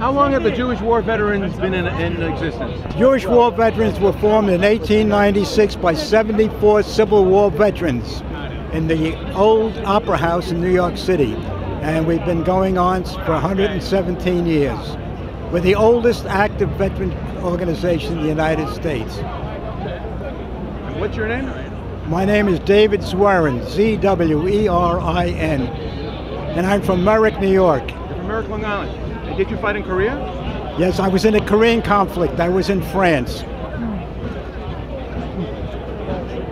How long have the Jewish war veterans been in existence? Jewish war veterans were formed in 1896 by 74 Civil War veterans in the old Opera House in New York City. And we've been going on for 117 years. We're the oldest active veteran organization in the United States. What's your name? My name is David Zwerin, Z-W-E-R-I-N. And I'm from Merrick, New York. You're from Merrick, Long Island. And did you fight in Korea? Yes, I was in the Korean conflict. I was in France.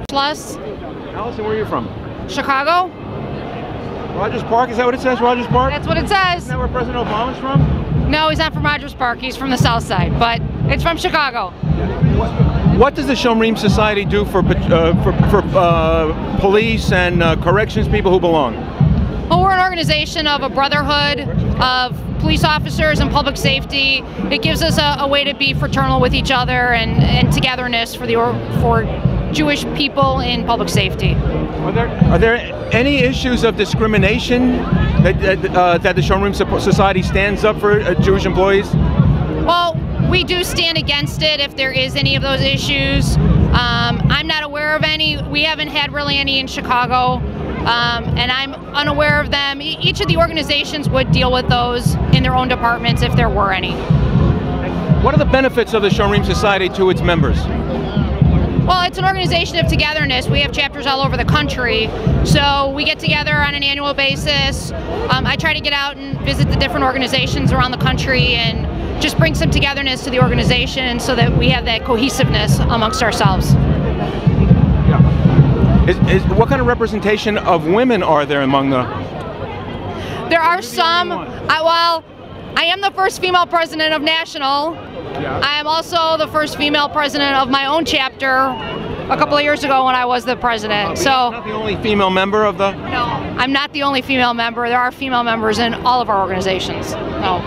Plus. Allison, where are you from? Chicago. Rogers Park, is that what it says, Rogers Park? That's what it says. Isn't that where President Obama's from? No, he's not from Rogers Park. He's from the South Side, but it's from Chicago. What does the Shomerim Society do for police and corrections people who belong? Well, we're an organization of a brotherhood of police officers and public safety. It gives us a way to be fraternal with each other and togetherness for Jewish people in public safety. Are there any issues of discrimination that the Shomerim Society stands up for Jewish employees? Well, we do stand against it if there is any of those issues. I'm not aware of any. We haven't had really any in Chicago, and I'm unaware of them. Each of the organizations would deal with those in their own departments if there were any. What are the benefits of the Shomerim Society to its members? Well, it's an organization of togetherness. We have chapters all over the country, so we get together on an annual basis. I try to get out and visit the different organizations around the country and just bring some togetherness to the organization so that we have that cohesiveness amongst ourselves. Yeah. What kind of representation of women are there among the... There are some. I am the first female president of National. Yeah. I am also the first female president of my own chapter a couple of years ago when I was the president. So you're not the only female member of the... No, I'm not the only female member. There are female members in all of our organizations. No.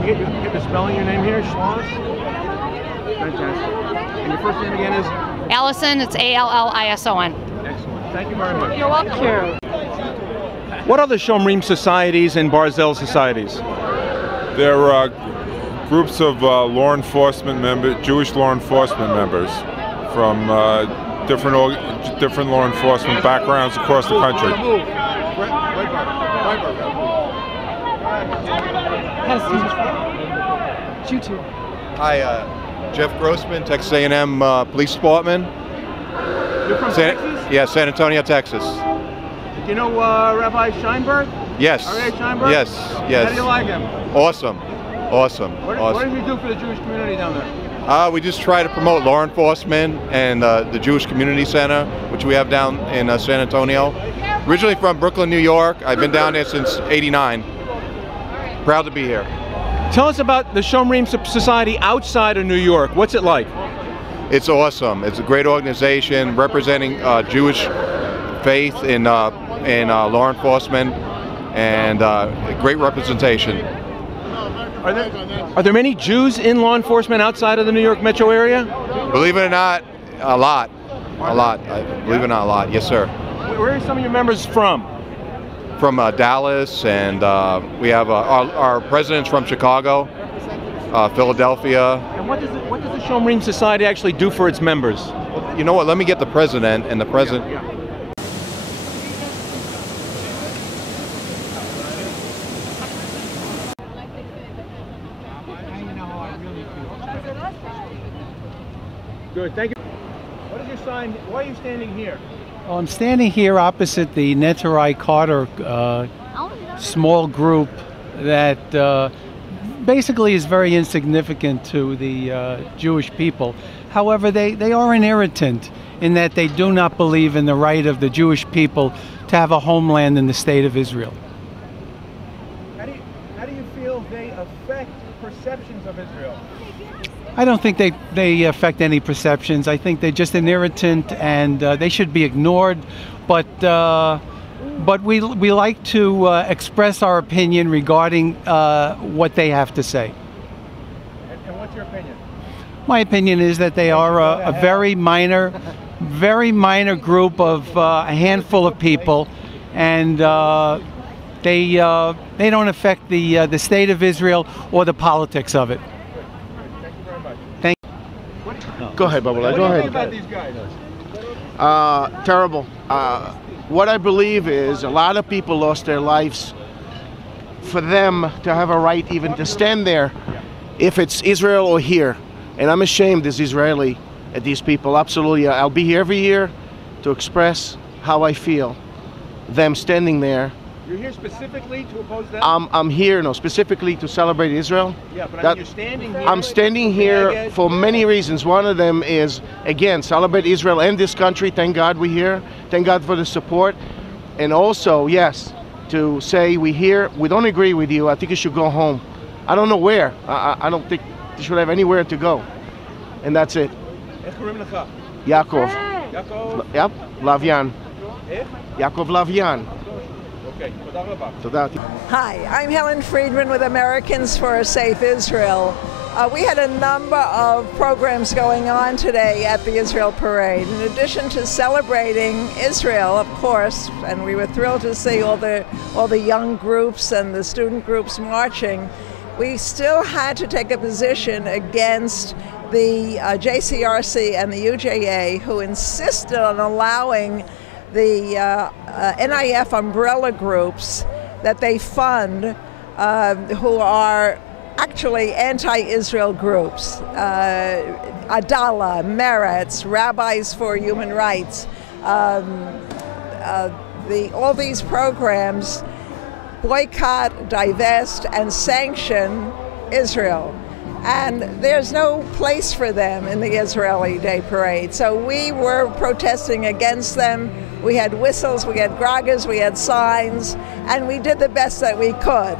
You get the spelling your name here, Schloss? Fantastic. And your first name again is? Allison, it's A-L-L-I-S-O-N. Excellent. Thank you very much. You're welcome. What are the Shomerim societies and Barzel societies? They're groups of law enforcement members, Jewish law enforcement members from different law enforcement backgrounds across the country. Hi, Jeff Grossman, Texas A&M Police Department. You're from Texas? Yeah, San Antonio, Texas. Do you know Rabbi Scheinberg? Yes. Rabbi Scheinberg? Yes, yes. How do you like him? Awesome, awesome. What does he do for the Jewish community down there? We just try to promote law enforcement and the Jewish Community Center, which we have down in San Antonio. Originally from Brooklyn, New York. I've been down there since '89. Proud to be here. Tell us about the Shomerim Society outside of New York. What's it like? It's awesome. It's a great organization representing Jewish faith in law enforcement and great representation. Are there many Jews in law enforcement outside of the New York metro area? Believe it or not, a lot. Believe it or not, a lot. Yes, sir. Where are some of your members from? From Dallas, and we have our president's from Chicago, Philadelphia. And what does the Shomerim Society actually do for its members? Well, you know what? Let me get the president, and the president. Yeah. Good, thank you. What is your sign? Why are you standing here? Well, I'm standing here opposite the Neterai Carter small group that basically is very insignificant to the Jewish people. However, they are an irritant in that they do not believe in the right of the Jewish people to have a homeland in the state of Israel. How do you feel they affect perceptions of Israel? I don't think they affect any perceptions. I think they're just an irritant, and they should be ignored. But we like to express our opinion regarding what they have to say. And what's your opinion? My opinion is that they are a very minor group of a handful of people, and They don't affect the state of Israel or the politics of it. Thank you very much. Thank. Go ahead, Bubba. What Go do you ahead. think about these guys? Terrible. What I believe is a lot of people lost their lives. For them to have a right even to stand there, if it's Israel or here, and I'm ashamed as Israeli at these people. Absolutely, I'll be here every year to express how I feel. Them standing there. You're here specifically to oppose them? I'm here, no, specifically to celebrate Israel. Yeah, but I mean, you're standing here. I'm standing here for many reasons. One of them is, again, celebrate Israel and this country. Thank God we're here. Thank God for the support. And also, yes, to say we're here. We don't agree with you. I think you should go home. I don't know where. I don't think you should have anywhere to go. And that's it. Yaakov. Yaakov? Yep. Lavyan. Eh? Yaakov Lavyan. Okay. Hi, I'm Helen Friedman with Americans for a Safe Israel. We had a number of programs going on today at the Israel Parade. In addition to celebrating Israel, of course, and we were thrilled to see all the young groups and the student groups marching, we still had to take a position against the JCRC and the UJA, who insisted on allowing the NIF umbrella groups that they fund, who are actually anti-Israel groups, Adala, Meretz, Rabbis for Human Rights. All these programs boycott, divest, and sanction Israel. And there's no place for them in the Israeli Day Parade. So we were protesting against them. We had whistles, we had gragas, we had signs, and we did the best that we could.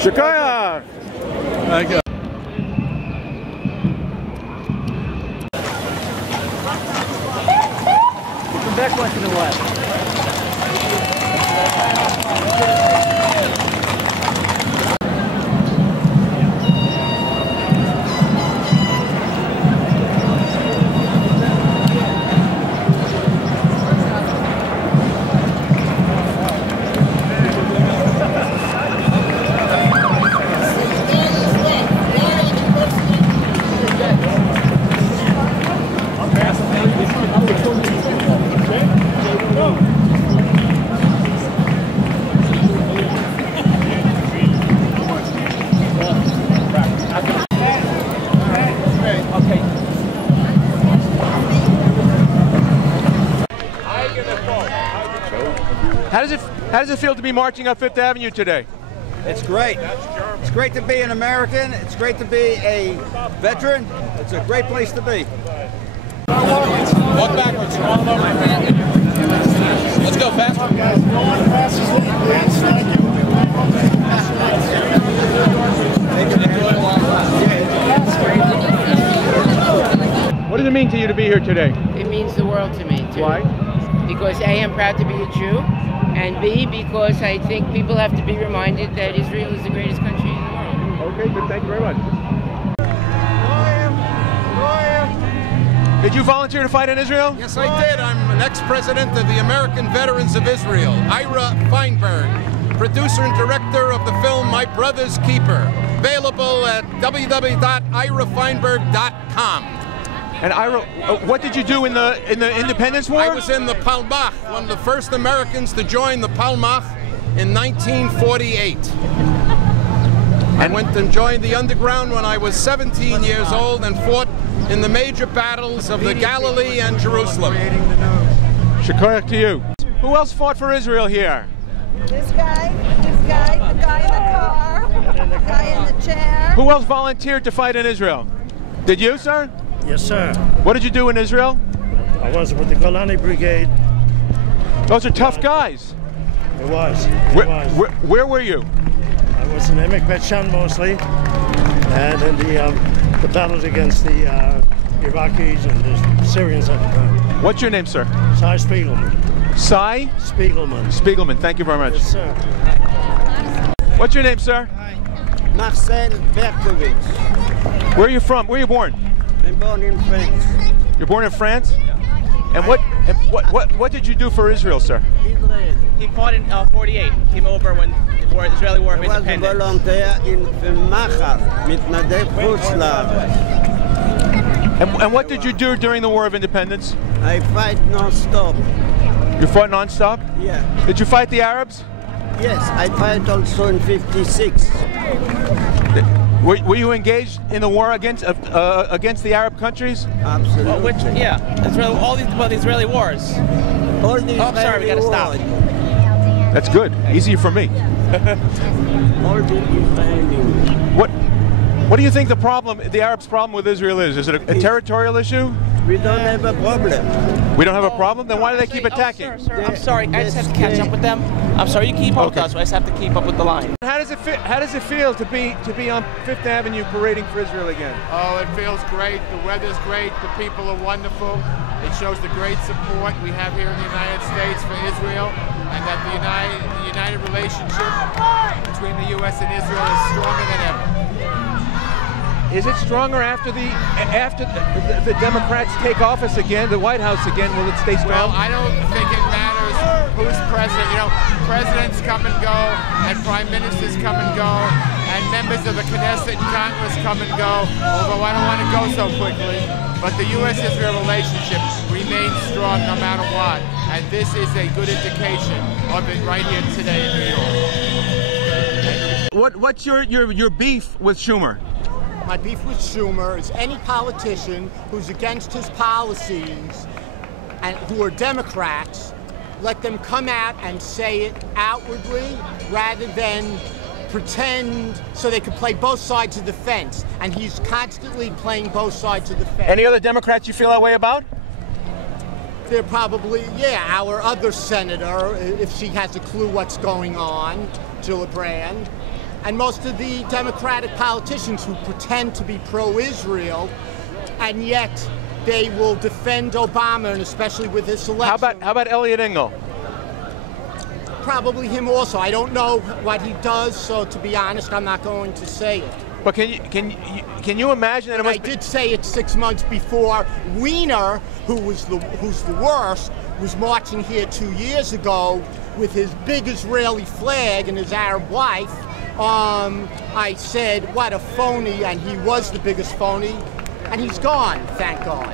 Shakaya! Thank you. Come back once in a while. How does it feel to be marching up Fifth Avenue today? It's great. It's great to be an American. It's great to be a veteran. It's a great place to be. Walk backwards. Let's go faster. What does it mean to you to be here today? It means the world to me, too. Why? Because A, I'm proud to be a Jew, and B, because I think people have to be reminded that Israel is the greatest country in the world. Okay, good. Thank you very much. Did you volunteer to fight in Israel? Yes, I did. I'm an ex-president of the American Veterans of Israel, Ira Feinberg, producer and director of the film My Brother's Keeper, available at www.irafeinberg.com. And Ira, what did you do in the Independence War? I was in the Palmach, one of the first Americans to join the Palmach in 1948. I went and joined the underground when I was 17 years old and fought in the major battles of the Galilee and Jerusalem. Shikoyach to you. Who else fought for Israel here? This guy, the guy in the car, the guy in the chair. Who else volunteered to fight in Israel? Did you, sir? Yes, sir. What did you do in Israel? I was with the Golani Brigade. Those are tough guys. It was. Where were you? I was in Emek Bet Shan mostly, and in the battles against the Iraqis and the Syrians at the time. What's your name, sir? Cy Spiegelman. Cy? Spiegelman. Spiegelman. Thank you very much. Yes, sir. What's your name, sir? Marcel Berkovich. Where are you from? Where are you born? I'm born in France. You're born in France? And what did you do for Israel, sir? Israel. He fought in 48. Came over when the Israeli War of Independence. I was a volunteer in Machar, מתנדב חוץ לארץ. And what did you do during the War of Independence? I fight non-stop. You fought non-stop? Yeah. Did you fight the Arabs? Yes, I fight also in 56. Were you engaged in the war against the Arab countries? Absolutely. Well, yeah, all these Israeli wars. All these sorry, we gotta stop. That's good. Easy for me. All the Israeli. What do you think the Arabs' problem with Israel is? Is it a territorial issue? We don't have a problem. We don't have a problem? Then why do they keep attacking? Sir, I'm sorry. I just have to catch up with them. I'm sorry. You keep up with us. I just have to keep up with the line. How does it feel to be on Fifth Avenue parading for Israel again? Oh, it feels great. The weather's great. The people are wonderful. It shows the great support we have here in the United States for Israel, and that the united relationship between the U.S. and Israel is stronger than ever. Is it stronger after the Democrats take office again, the White House again? Will it stay strong? Well, I don't think it matters who's president. You know, presidents come and go, and prime ministers come and go, and members of the Knesset and Congress come and go, although I don't want to go so quickly. But the U.S.-Israel relationship remains strong no matter what, and this is a good indication of it right here today in New York. What's your beef with Schumer? My beef with Schumer is any politician who's against his policies and who are Democrats, let them come out and say it outwardly rather than pretend so they could play both sides of the fence. And he's constantly playing both sides of the fence. Any other Democrats you feel that way about? They're probably, yeah, our other senator, if she has a clue what's going on, Gillibrand. And most of the Democratic politicians who pretend to be pro-Israel, and yet they will defend Obama, and especially with his election. How about Elliot Engel? Probably him also. I don't know what he does, so to be honest, I'm not going to say it. But can you imagine that? I did say it 6 months before. Wiener, who's the worst, was marching here 2 years ago with his big Israeli flag and his Arab wife. I said, what a phony, and he was the biggest phony, and he's gone, thank God.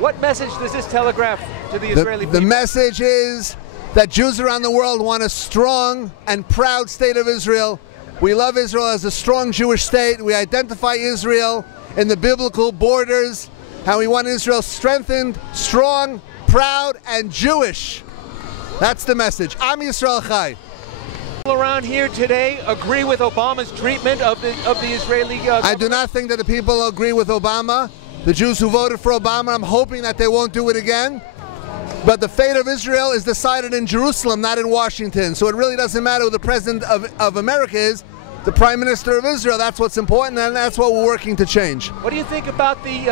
What message does this telegraph to the Israeli people? The message is that Jews around the world want a strong and proud state of Israel. We love Israel as a strong Jewish state. We identify Israel in the biblical borders, and we want Israel strengthened, strong, proud, and Jewish. That's the message. Am Yisrael Chai. People around here today agree with Obama's treatment of the Israeli government? I do not think that the people agree with Obama. The Jews who voted for Obama, I'm hoping that they won't do it again. But the fate of Israel is decided in Jerusalem, not in Washington. So it really doesn't matter who the president of America is. The prime minister of Israel, that's what's important, and that's what we're working to change. What do you think about the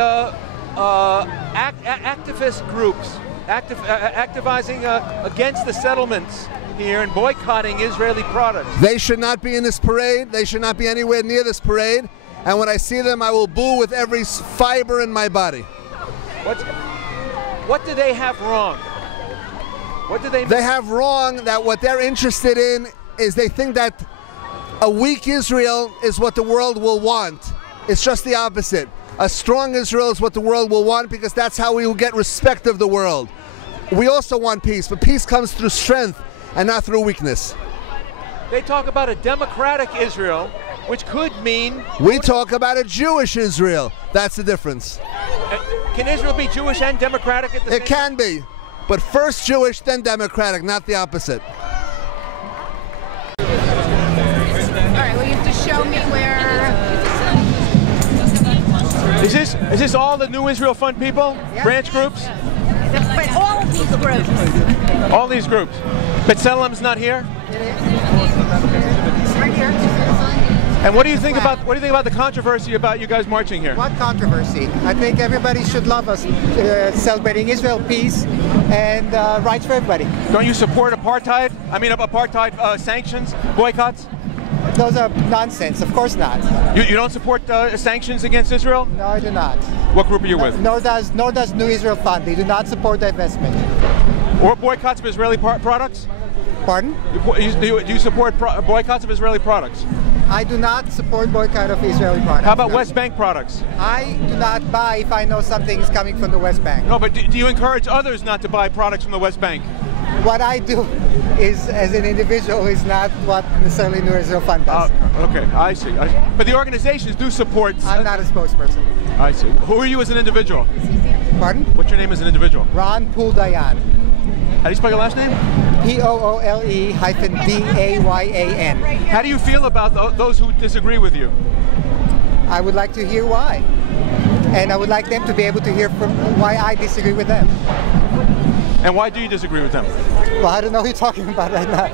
activist groups? Activizing against the settlements here and boycotting Israeli products. They should not be in this parade. They should not be anywhere near this parade. And when I see them, I will boo with every fiber in my body. What do they have wrong? What do they have wrong that what they're interested in is they think that a weak Israel is what the world will want. It's just the opposite. A strong Israel is what the world will want, because that's how we will get respect of the world. We also want peace, but peace comes through strength and not through weakness. They talk about a democratic Israel, which could mean... We talk about a Jewish Israel. That's the difference. Can Israel be Jewish and democratic at the same time? It can be, but first Jewish, then democratic, not the opposite. All right, well, you have to show me where... Is this all the New Israel Fund people? Yep. Branch groups? But all of these groups. All these groups. B'Tselem's not here? Right here. And what do you think about the controversy about you guys marching here? What controversy? I think everybody should love us, celebrating Israel, peace, and rights for everybody. Don't you support apartheid? I mean, apartheid sanctions, boycotts? those are nonsense. Of course not. You don't support sanctions against Israel? No, I do not. What group are you with? Nor does New Israel Fund. They do not support divestment. Or boycotts of Israeli products? Pardon? Do you support boycotts of Israeli products? I do not support boycott of Israeli products. How about West Bank products? I do not buy if I know something is coming from the West Bank. No, but do you encourage others not to buy products from the West Bank? What I do is, as an individual, is not what necessarily New Israel Fund does. Okay, I see. But the organizations do support... I'm not a spokesperson. I see. Who are you as an individual? Pardon? What's your name as an individual? Ron Pooldayan. How do you spell your last name? Poole-Dayan. How do you feel about those who disagree with you? I would like to hear why. And I would like them to be able to hear from why I disagree with them. And why do you disagree with them? Well, I don't know who you're talking about right now.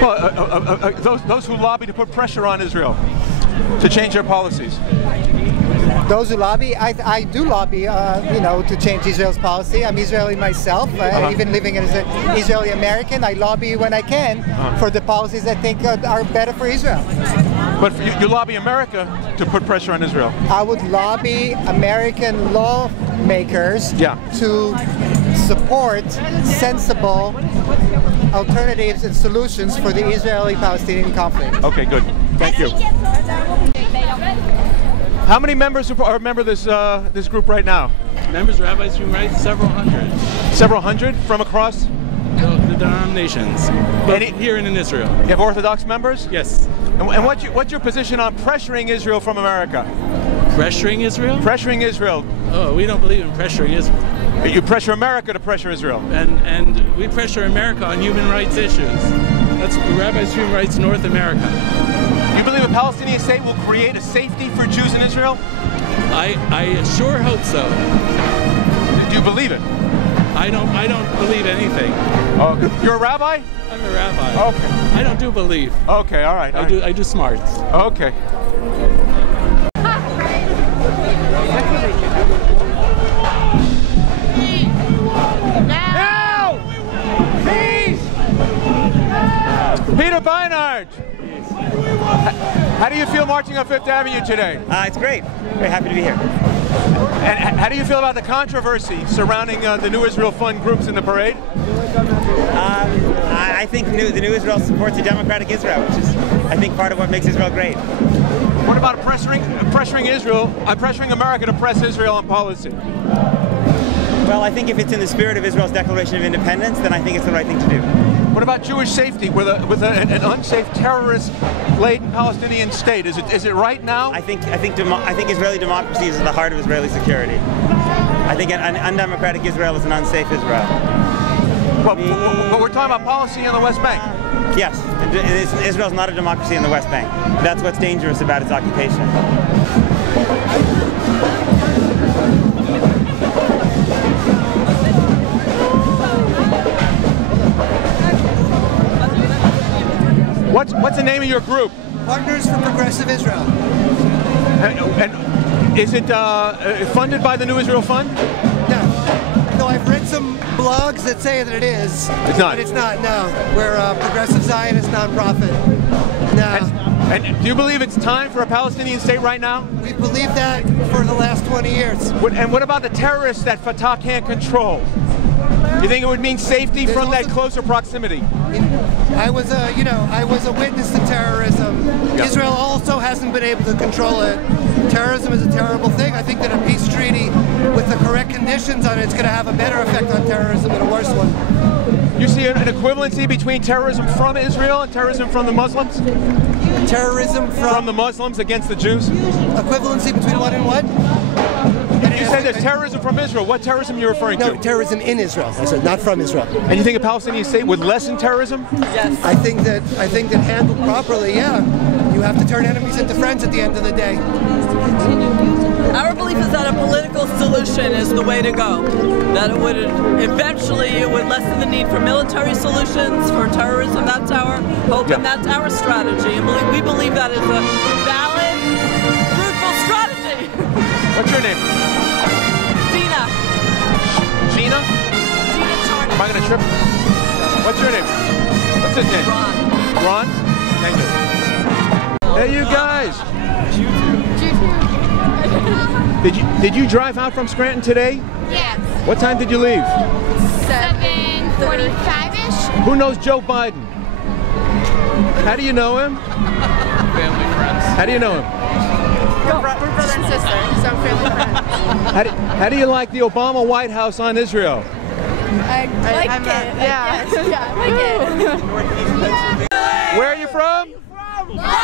Well, those who lobby to put pressure on Israel to change their policies. Those who lobby, I do lobby, to change Israel's policy. I'm Israeli myself, even living as an Israeli American. I lobby when I can for the policies I think are better for Israel. But you lobby America to put pressure on Israel. I would lobby American lawmakers to support sensible alternatives and solutions for the Israeli-Palestinian conflict. Okay, good. Thank you. How many members are member of this group right now? Members, rabbis, human rights, several hundred. Several hundred from across the denominations, but here and in Israel. You have Orthodox members? Yes. And what's your position on pressuring Israel from America? Pressuring Israel? Pressuring Israel. Oh, we don't believe in pressuring Israel. You pressure America to pressure Israel. And we pressure America on human rights issues. That's Rabbis Human Rights North America. You believe a Palestinian state will create a safety for Jews in Israel? I sure hope so. Do you believe it? I don't believe anything. Oh, you're a rabbi? I'm a rabbi. Okay. I don't do believe. Okay, all right. I do smarts. Okay. Now! Peace! Peter Beinart! How do you feel marching on Fifth Avenue today? It's great. Very happy to be here. And how do you feel about the controversy surrounding the New Israel Fund groups in the parade? I think the New Israel supports a democratic Israel, which is, I think, part of what makes Israel great. What about pressuring Israel, pressuring America to press Israel on policy? Well, I think if it's in the spirit of Israel's Declaration of Independence, then I think it's the right thing to do. What about Jewish safety with an unsafe, terrorist-laden Palestinian state? Is it right now? I think Israeli democracy is at the heart of Israeli security. I think an undemocratic Israel is an unsafe Israel. But we're talking about policy in the West Bank. Yes, Israel is not a democracy in the West Bank. That's what's dangerous about its occupation. What's the name of your group? Partners for Progressive Israel. And is it funded by the New Israel Fund? No, I've read some blogs that say that it is. It's not? But it's not, no. We're a progressive Zionist nonprofit. No. And do you believe it's time for a Palestinian state right now? We've believed that for the last 20 years. And what about the terrorists that Fatah can't control? You think it would mean safety from that closer proximity? I was a witness to terrorism. Yeah. Israel also hasn't been able to control it. Terrorism is a terrible thing. I think that a peace treaty with the correct conditions on it is going to have a better effect on terrorism than a worse one. You see an equivalency between terrorism from Israel and terrorism from the Muslims? Terrorism from the Muslims against the Jews? Equivalency between what and what? You said there's terrorism from Israel. What terrorism are you referring to? No, terrorism in Israel. I said not from Israel. And you think a Palestinian state would lessen terrorism? Yes. I think that handled properly, yeah. You have to turn enemies into friends at the end of the day. Our belief is that a political solution is the way to go. That it would eventually lessen the need for military solutions, for terrorism. That's our hope, and that's our strategy. And we believe that is a valid, fruitful strategy. What's your name? Dina. Gina? Dina Charney. Am I going to trip? What's your name? What's his name? Ron. Ron? Thank you. Hey, you guys. Did you drive out from Scranton today? Yes. What time did you leave? 7:45-ish. Who knows Joe Biden? How do you know him? Family friends. How do you know him? We're brother and sister, so family friends. How do you like the Obama White House on Israel? I like it. Yeah. Yeah, I like it. Where are you from? Los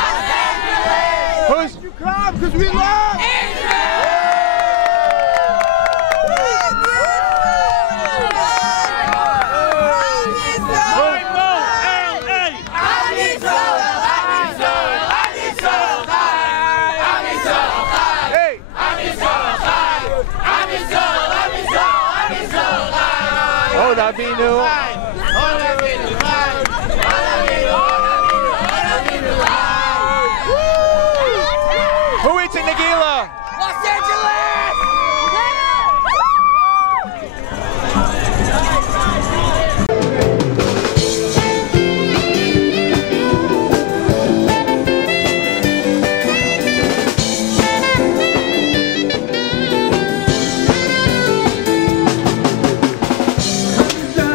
Angeles! Who's you come? Because we love Who eats in Nagila? Los Angeles!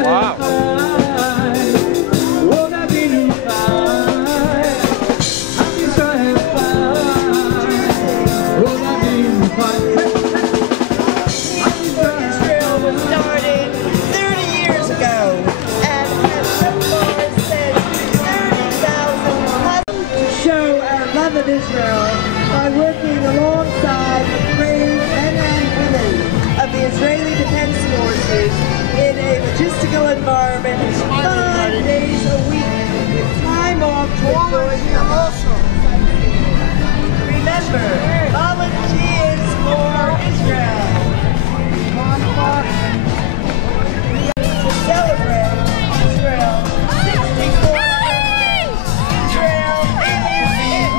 Wow. Israel by working alongside the brave men and women of the Israeli Defense Forces in a logistical environment 5 days a week with time off to enjoy the emotional. Remember, volunteers for Israel. To celebrate Israel 64 Israel is it.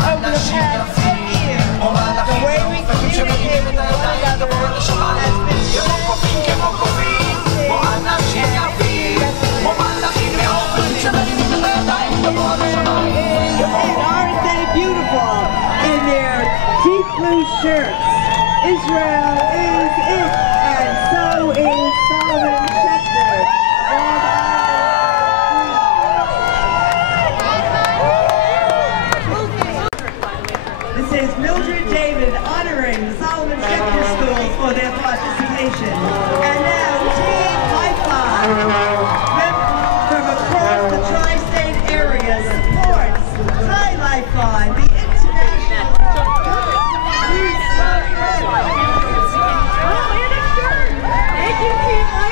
Over the past 10 years, the way we communicate with one another has been aren't they beautiful in their deep blue shirts? Israel is it, and so is Solomon Schechter. This is Mildred David honoring the Solomon Schechter schools for their participation. And now Team Lifeline from across the tri-state area supports High Lifeline, the international. Thank you, Team Lifeline.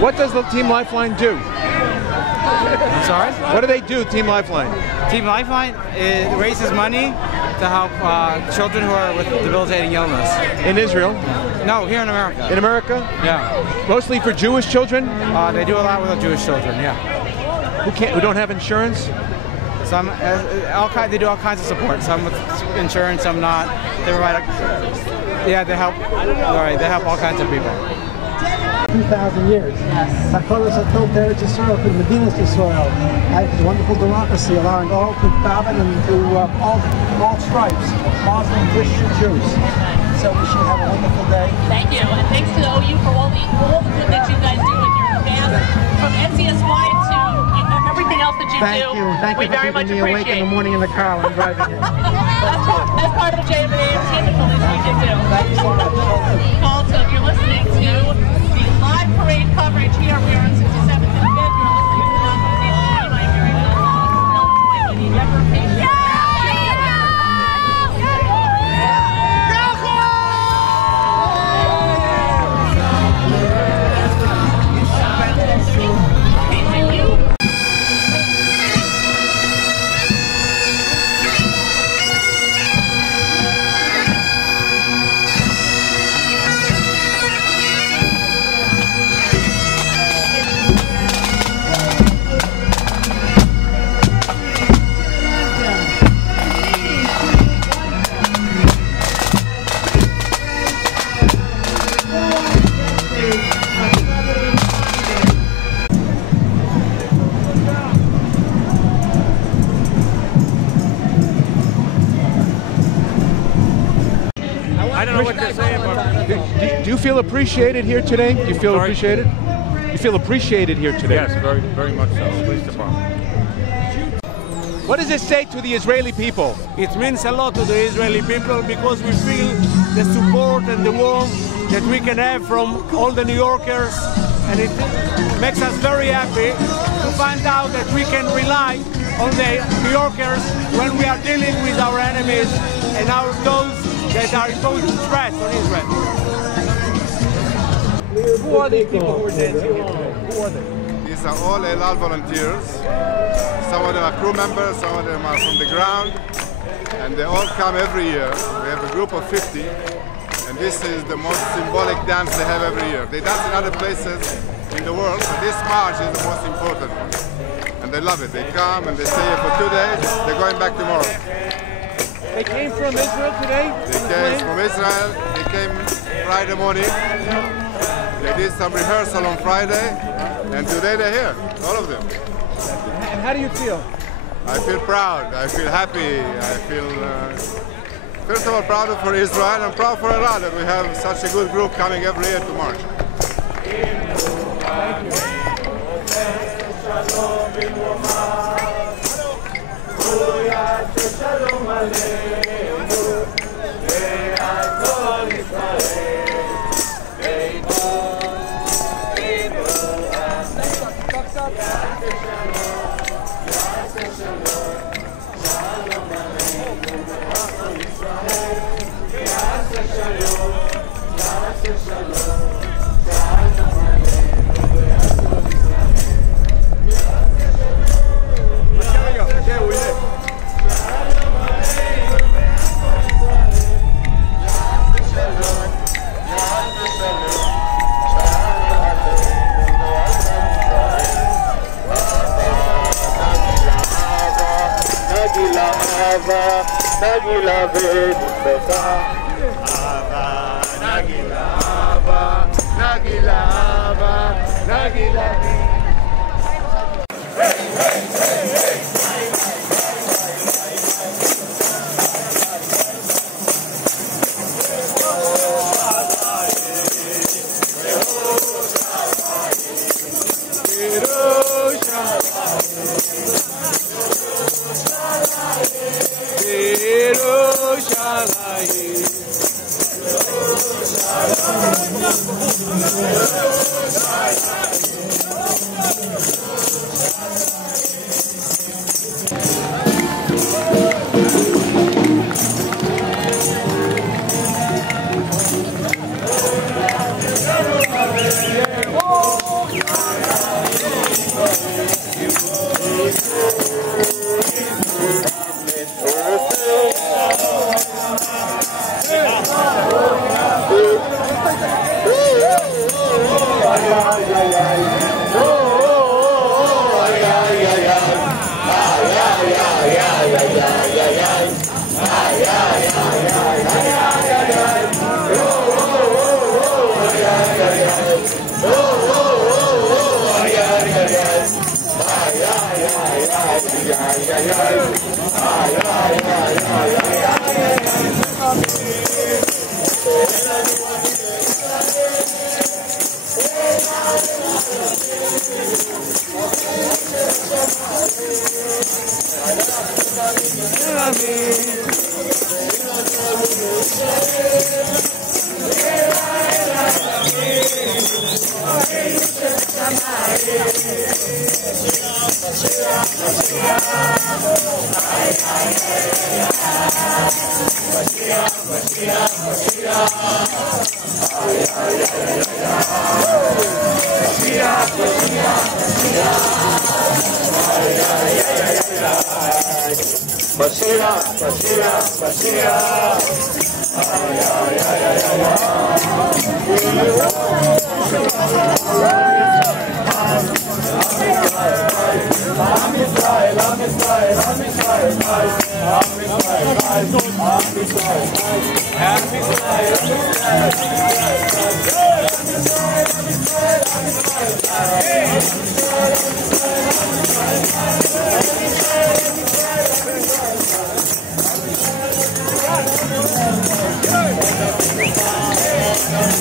What does the Team Lifeline do? I'm sorry? What do they do, Team Lifeline? Team Lifeline raises money to help children who are with debilitating illness. In Israel? No, here in America. In America? Yeah. Mostly for Jewish children? They do a lot with the Jewish children, yeah. Who don't have insurance? Some, they do all kinds of support. Some with insurance, some not. They provide, they help. Right, they help all kinds of people. 2,000 years. HaKodesh HaTov Eretz Yisrael through Medinas Yisrael. I have a wonderful democracy allowing all to daven and to all stripes, Muslim, Christian, Jews. So we should have a wonderful day. Thank you, and thanks to OU for all the good that you guys do with your band, from NCSY to everything else that you do. Thank you. Thank you for keeping me awake in the morning in the car when I'm driving here. That's part of the JMA Entertainment Police weekend too. Thanks so much. Also, if you're listening to the live parade coverage here, we are on 67th and 5th. You're listening to the conversation by Mary Do you feel appreciated here today? Do you feel appreciated? You feel appreciated here today? Yes, very, very much so. Police department. What does it say to the Israeli people? It means a lot to the Israeli people because we feel the support and the warmth that we can have from all the New Yorkers, and it makes us very happy to find out that we can rely on the New Yorkers when we are dealing with our enemies and those that are imposing threats on Israel. Who are these people who are dancing here today? Who are they? These are all Elal volunteers. Some of them are crew members, some of them are from the ground, and they all come every year. We have a group of 50, and this is the most symbolic dance they have every year. They dance in other places in the world, but this march is the most important one. And they love it. They come and they stay here for 2 days. They're going back tomorrow. They came from Israel today? They came from Israel. They came Friday morning. They did some rehearsal on Friday, and today they're here, all of them. And how do you feel? I feel proud. I feel happy. I feel, first of all, proud for Israel and proud for Elal that we have such a good group coming every year to march. Thank you.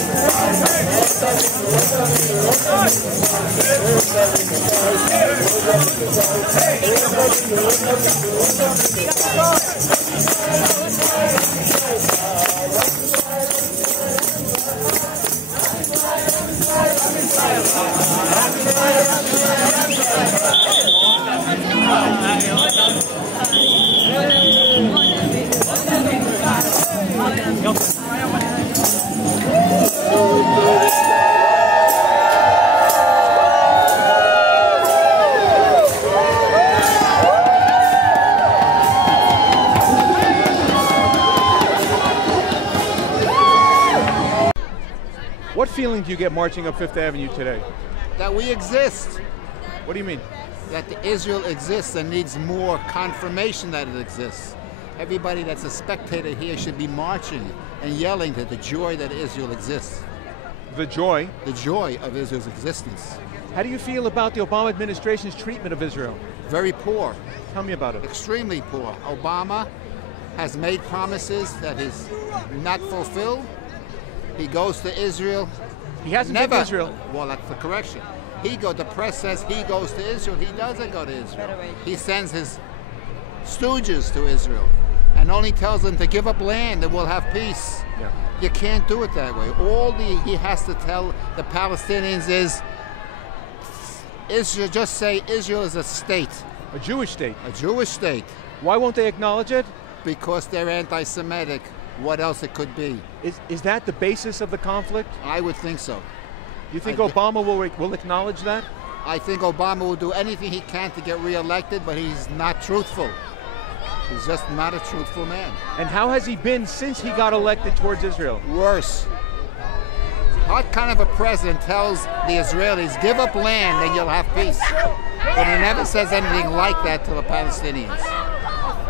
What feeling do you get marching up Fifth Avenue today? That we exist. What do you mean? That Israel exists and needs more confirmation that it exists. Everybody that's a spectator here should be marching and yelling at the joy that Israel exists. The joy? The joy of Israel's existence. How do you feel about the Obama administration's treatment of Israel? Very poor. Tell me about it. Extremely poor. Obama has made promises that he's not fulfilled. He goes to Israel. He hasn't been to Israel. Well, that's the correction. The press says he goes to Israel. He doesn't go to Israel. He sends his stooges to Israel and only tells them to give up land and we'll have peace. Yeah. You can't do it that way. All he has to tell the Palestinians is Israel, just say Israel is a state. A Jewish state. A Jewish state. Why won't they acknowledge it? Because they're anti-Semitic. What else it could be? Is that the basis of the conflict? I would think so. You think Obama will acknowledge that? I think Obama will do anything he can to get reelected, but he's not truthful. He's just not a truthful man. And how has he been since he got elected towards Israel? Worse. What kind of a president tells the Israelis, give up land and you'll have peace? But he never says anything like that to the Palestinians.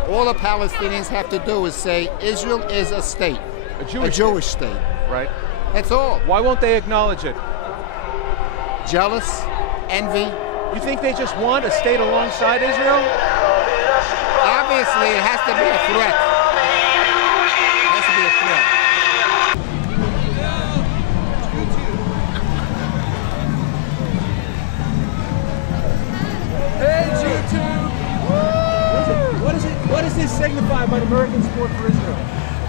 All the Palestinians have to do is say Israel is a state, a Jewish state. Right. That's all. Why won't they acknowledge it? Jealous, envy. You think they just want a state alongside Israel? Obviously, it has to be a threat. It has to be a threat. What does this signify about American support for Israel?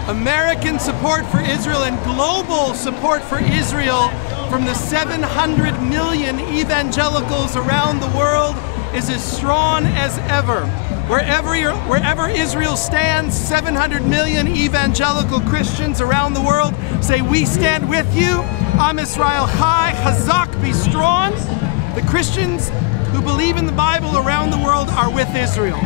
American support for Israel and global support for Israel from the 700 million evangelicals around the world is as strong as ever. Wherever Israel stands, 700 million evangelical Christians around the world say, we stand with you. Am Israel Chai, Chazak, be strong. The Christians who believe in the Bible around the world are with Israel.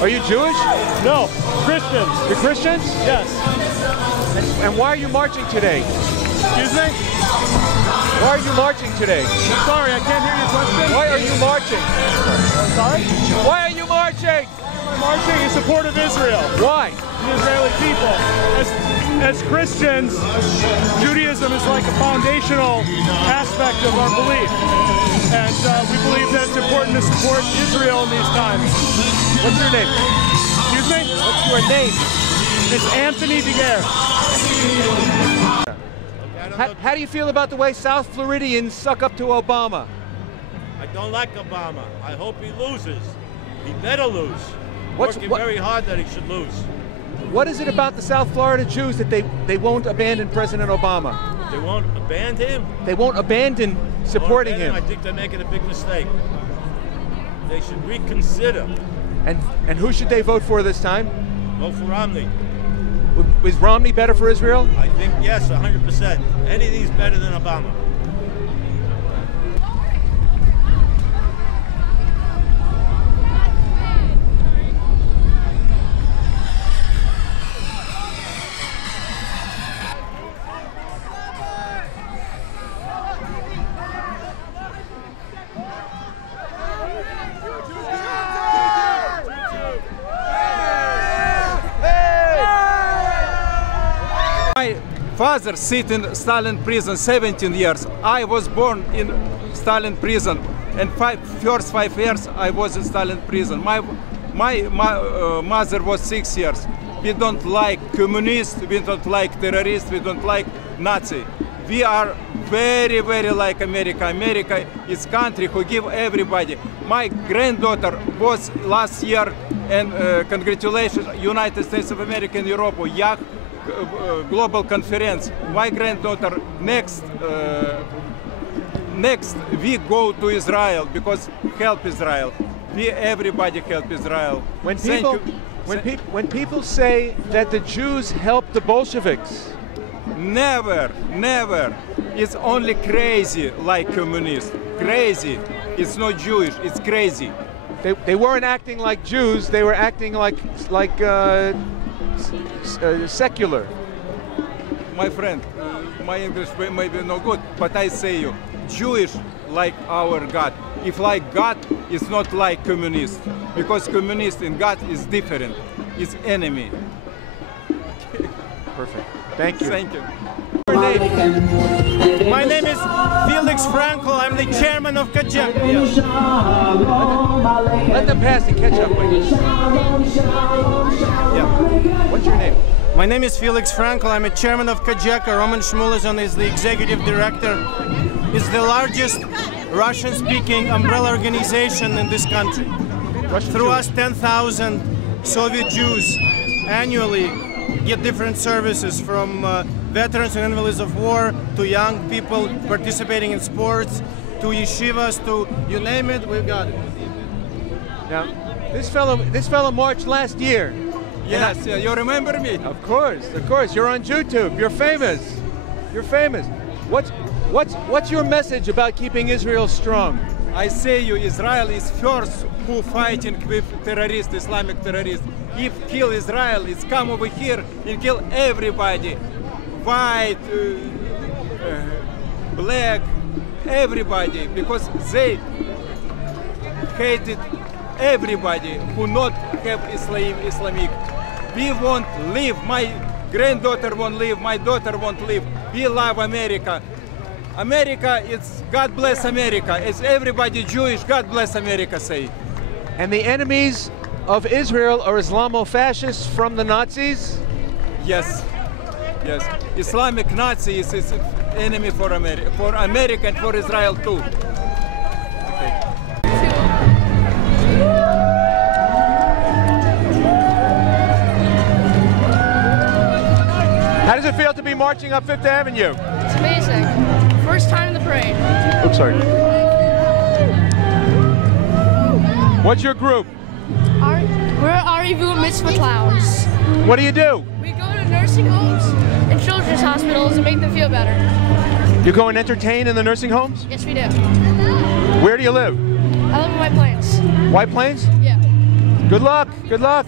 Are you Jewish? No, Christians. You're Christians? Yes. And why are you marching today? Excuse me? Why are you marching today? Sorry, I can't hear your question. Why are you marching? I'm sorry? Why are you marching? I'm marching in support of Israel. Why? The Israeli people. As Christians, Judaism is like a foundational aspect of our belief. And we believe that it's important to support Israel in these times. What's your name? Excuse me? What's your name? It's Anthony DeGuerre. How do you feel about the way South Floridians suck up to Obama? I don't like Obama. I hope he loses. He better lose. Working very hard that he should lose. What is it about the South Florida Jews that they won't abandon President Obama? They won't abandon him? They won't abandon supporting him. I think they're making a big mistake. They should reconsider. And who should they vote for this time? Vote for Romney. Is Romney better for Israel? I think yes, 100%. Anything's better than Obama. father sit in Stalin prison 17 years. I was born in Stalin prison, and first 5 years I was in Stalin prison. My mother was 6 years. We don't like communists, we don't like terrorists, we don't like Nazi. We are very, very like America. America is country who give everybody. My granddaughter was last year, and congratulations, United States of America and Europe, young global conference. My granddaughter next we go to Israel because help Israel. We everybody help Israel. When people say that the Jews helped the Bolsheviks, never, never. It's only crazy like communists. Crazy. It's not Jewish. It's crazy. They weren't acting like Jews. They were acting like secular. My friend, my English may be no good, but I say you, Jewish like our God. If like God, it's not like communist, because communist and God is different. It's enemy. Perfect. Thank you. Thank you. My name is Felix Frankel. I'm the chairman of Kajak. Let them pass the ketchup, please. Yeah. What's your name? My name is Felix Frankel. I'm a chairman of Kajak. Roman Shmulazon is the executive director. It's the largest Russian-speaking umbrella organization in this country. Through us, 10,000 Soviet Jews annually get different services, from veterans and invalids of war to young people participating in sports to yeshivas to you name it, we've got it. Now, this fellow marched last year. Yes, you remember me? Of course. You're on YouTube. You're famous. You're famous. What's your message about keeping Israel strong? I say you, Israel is first who fighting with terrorists, Islamic terrorists. If kill Israel, it's come over here and kill everybody. White, black, everybody, because they hated everybody who not have Islamic. We won't live. My granddaughter won't live. My daughter won't live. We love America. America, it's God bless America. It's everybody Jewish. God bless America, say. And the enemies of Israel are Islamo-fascists from the Nazis? Yes. Yes. Islamic Nazi is enemy for America and for Israel too. Okay. How does it feel to be marching up Fifth Avenue? It's amazing. First time in the parade. Oops, sorry. What's your group? We're Arivu Mitzvah Clowns. What do you do? We go to nursing homes and children's hospitals and make them feel better. You go and entertain in the nursing homes? Yes, we do. Where do you live? I live in White Plains. White Plains? Yeah. Good luck. Good luck.